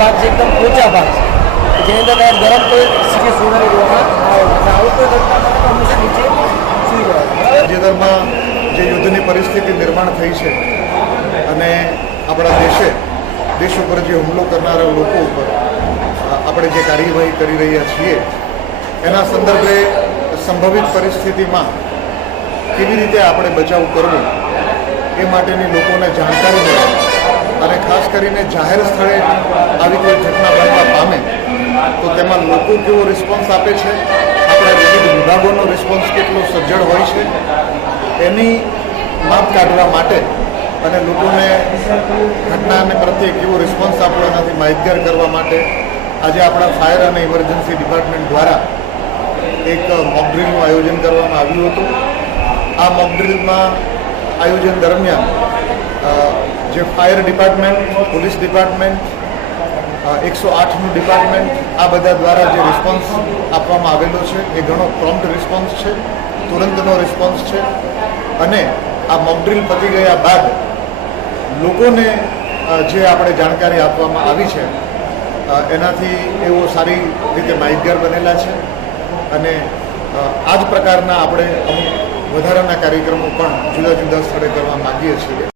ભાગ છે? એકદમ ઊંચા ભાગ છે. જેની અંદર કદાચ ગરમ કોઈ સીધી સુવિધા લેવામાં આવે. આવું જે યુદ્ધની પરિસ્થિતિ નિર્માણ થઈ છે અને આપણા દેશે દેશ ઉપર જે હુમલો કરનારા લોકો ઉપર આપણે જે કાર્યવાહી કરી રહ્યા છીએ, એના સંદર્ભે સંભવિત પરિસ્થિતિમાં કેવી રીતે આપણે બચાવ કરવો, એ માટેની લોકોને જાણકારી મળે અને ખાસ કરીને જાહેર સ્થળે આવી કોઈ ઘટના બનવા પામે, તો તેમાં લોકો કેવો રિસ્પોન્સ આપે છે, આપણા વિવિધ વિભાગોનો રિસ્પોન્સ કેટલો સજ્જડ હોય છે, એની માપ કાઢવા માટે અને લોકોને ઘટનાને પ્રત્યે કેવો રિસ્પોન્સ આપણો એનાથી માહિતગાર કરવા માટે આજે આપણા ફાયર અને ઇમરજન્સી ડિપાર્ટમેન્ટ દ્વારા એક મોકડ્રીલનું આયોજન કરવામાં આવ્યું હતું. આ મોકડ્રીલમાં આયોજન દરમિયાન જે ફાયર ડિપાર્ટમેન્ટ પોલીસ ડિપાર્ટમેન્ટ એકસો આઠનું ડિપાર્ટમેન્ટ આ બધા દ્વારા જે રિસ્પોન્સ આપવામાં આવેલો છે, એ ઘણો પ્રોમ્પ્ટ રિસ્પોન્સ છે, તુરંતનો રિસ્પોન્સ છે. અને આ મોકડ્રીલ પતી ગયા બાદ લોકોને જે આપણે જાણકારી આપવામાં આવી છે એનાથી એવો સારી રીતે માહિતગાર બનેલા છે. અને આ જ પ્રકારના આપણે અમુક વધારાના કાર્યક્રમો પણ જુદા જુદા સ્થળે કરવા માગીએ છીએ.